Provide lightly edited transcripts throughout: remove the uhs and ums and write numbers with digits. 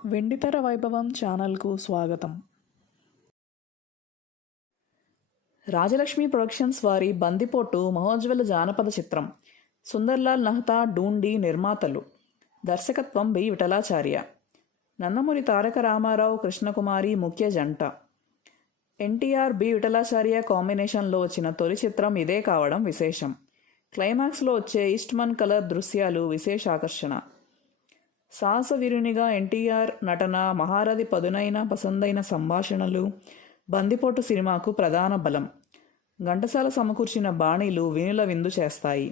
వెండితెర వైభవం ఛానల్కు స్వాగతం. రాజలక్ష్మి ప్రొడక్షన్స్ వారి బందిపోటు మహోజ్వల జానపద చిత్రం. సుందర్లాల్ నహతా డూండి నిర్మాతలు. దర్శకత్వం బి విఠలాచార్య. నందమూరి తారక రామారావు, కృష్ణకుమారి ముఖ్య జంట. ఎన్టీఆర్, బి విఠలాచార్య కాంబినేషన్లో వచ్చిన తొలి చిత్రం ఇదే కావడం విశేషం. క్లైమాక్స్లో వచ్చే ఈస్ట్మన్ కలర్ దృశ్యాలు విశేష ఆకర్షణ. సాహసవీరునిగా ఎన్టీఆర్ నటన, మహారథి పదునైన పసందైన సంభాషణలు బందిపోటు సినిమాకు ప్రధాన బలం. ఘంటసాల సమకూర్చిన బాణీలు వీణుల విందు చేస్తాయి.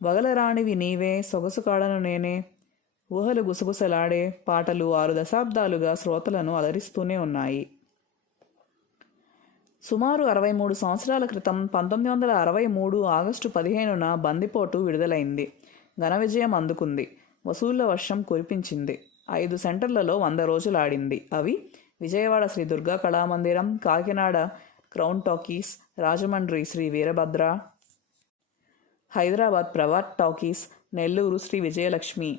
వగలరాణివి నీవే, సొగసు కాడను నేనే, ఊహలు గుసగుసలాడే పాటలు 6 దశాబ్దాలుగా శ్రోతలను అలరిస్తూనే ఉన్నాయి. సుమారు 63 సంవత్సరాల క్రితం 1963 ఆగస్టు 15న బందిపోటు విడుదలైంది. ఘన విజయం అందుకుంది. వసూళ్ల వర్షం కురిపించింది. 5 సెంటర్లలో 100 రోజులు ఆడింది. అవి Vijayawada Sri Durga Kalamandiram, Kakinada crown talkies, Rajahmundry Sri Veerabhadra, Hyderabad Prabhat talkies, Nellore Sri Vijayalakshmi.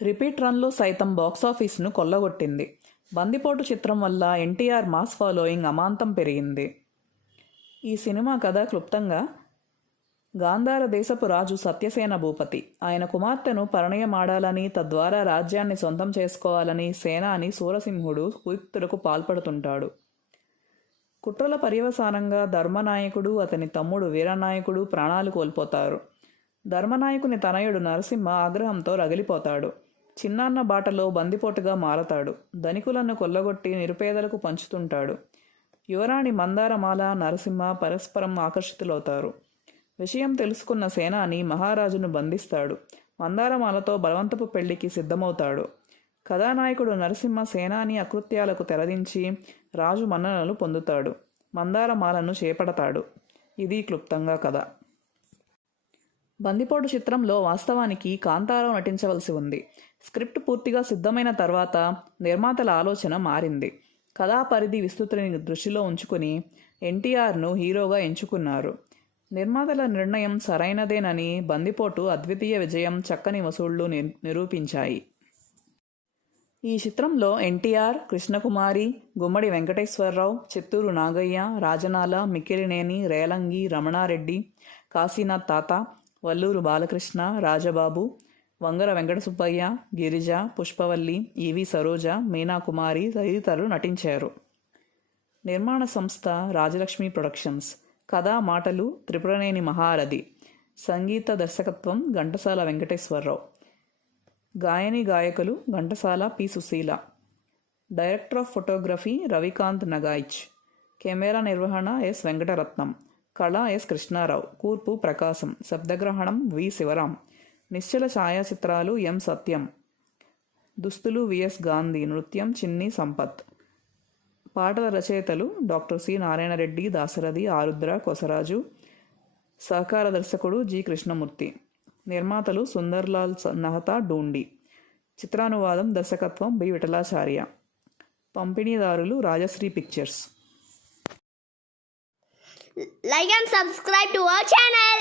Repeat రన్లో సైతం బాక్సాఫీస్ను కొల్లగొట్టింది. బందిపోటు చిత్రం వల్ల ఎన్టీఆర్ మాస్ ఫాలోయింగ్ అమాంతం పెరిగింది. ఈ సినిమా కథ క్లుప్తంగా, గాంధార దేశపు రాజు సత్యసేన భూపతి ఆయన కుమార్తెను పరిణయమాడాలని, తద్వారా రాజ్యాన్ని సొంతం చేసుకోవాలని సేనాని సూరసింహుడు కుయుక్తులకు పాల్పడుతుంటాడు. కుట్రల పర్యవసానంగా ధర్మనాయకుడు, అతని తమ్ముడు వీరనాయకుడు ప్రాణాలు కోల్పోతారు. ధర్మనాయకుని తనయుడు నరసింహ ఆగ్రహంతో రగిలిపోతాడు. చిన్నాన్న బాటలో బందిపోటుగా మారతాడు. ధనికులను కొల్లగొట్టి నిరుపేదలకు పంచుతుంటాడు. యువరాణి మందారమాల, నరసింహ పరస్పరం ఆకర్షితులవుతారు. విషయం తెలుసుకున్న సేనాని మహారాజును బంధిస్తాడు. మందారమాలతో బలవంతపు పెళ్లికి సిద్ధమవుతాడు. కథానాయకుడు నరసింహ సేనాని అకృత్యాలకు తెరదించి రాజు మన్ననలు పొందుతాడు. మందారమాలను చేపడతాడు. ఇది క్లుప్తంగా కథ. బందిపోటు చిత్రంలో వాస్తవానికి కాంతారావు నటించవలసి ఉంది. స్క్రిప్ట్ పూర్తిగా సిద్ధమైన తర్వాత నిర్మాతల ఆలోచన మారింది. కథా పరిధి విస్తృతిని దృష్టిలో ఉంచుకుని ఎన్టీఆర్ను హీరోగా ఎంచుకున్నారు. నిర్మాతల నిర్ణయం సరైనదేనని బందిపోటు అద్వితీయ విజయం, చక్కని వసూళ్లు నిరూపించాయి. ఈ చిత్రంలో ఎన్టీఆర్, కృష్ణకుమారి, గుమ్మడి వెంకటేశ్వరరావు, చిత్తూరు నాగయ్య, రాజనాల, మిక్కిలినేని, రేలంగి, రమణారెడ్డి, కాశీనాథ్ తాత, వల్లూరు బాలకృష్ణ, రాజబాబు, వంగర వెంకటసుబ్బయ్య, గిరిజ, పుష్పవల్లి, ఈవి సరోజ, మీనాకుమారి తదితరులు నటించారు. నిర్మాణ సంస్థ రాజలక్ష్మి ప్రొడక్షన్స్. కథ, మాటలు త్రిపురనేని మహారథి. సంగీత దర్శకత్వం ఘంటసాల వెంకటేశ్వరరావు. గాయని గాయకులు Ghantasala P. Susheela. Director of photography Ravikant Nagaich. Camera నిర్వహణ ఎస్. వెంకటరత్నం. కళ ఎస్. కృష్ణారావు. కూర్పు ప్రకాశం. శబ్దగ్రహణం వి. శివరాం. నిశ్చల ఛాయాచిత్రాలు ఎం. సత్యం. దుస్తులు విఎస్. గాంధీ. నృత్యం చిన్ని సంపత్. పాటల రచయితలు డాక్టర్ సి. నారాయణరెడ్డి, దాశరథి, ఆరుద్ర, కొసరాజు. సహకార దర్శకుడు జి. కృష్ణమూర్తి. నిర్మాతలు సుందర్లాల్ నహతా డూండి. చిత్రానువాదం, దర్శకత్వం బి. విఠలాచార్య. పంపిణీదారులు Rajshri pictures. Like and subscribe to our channel.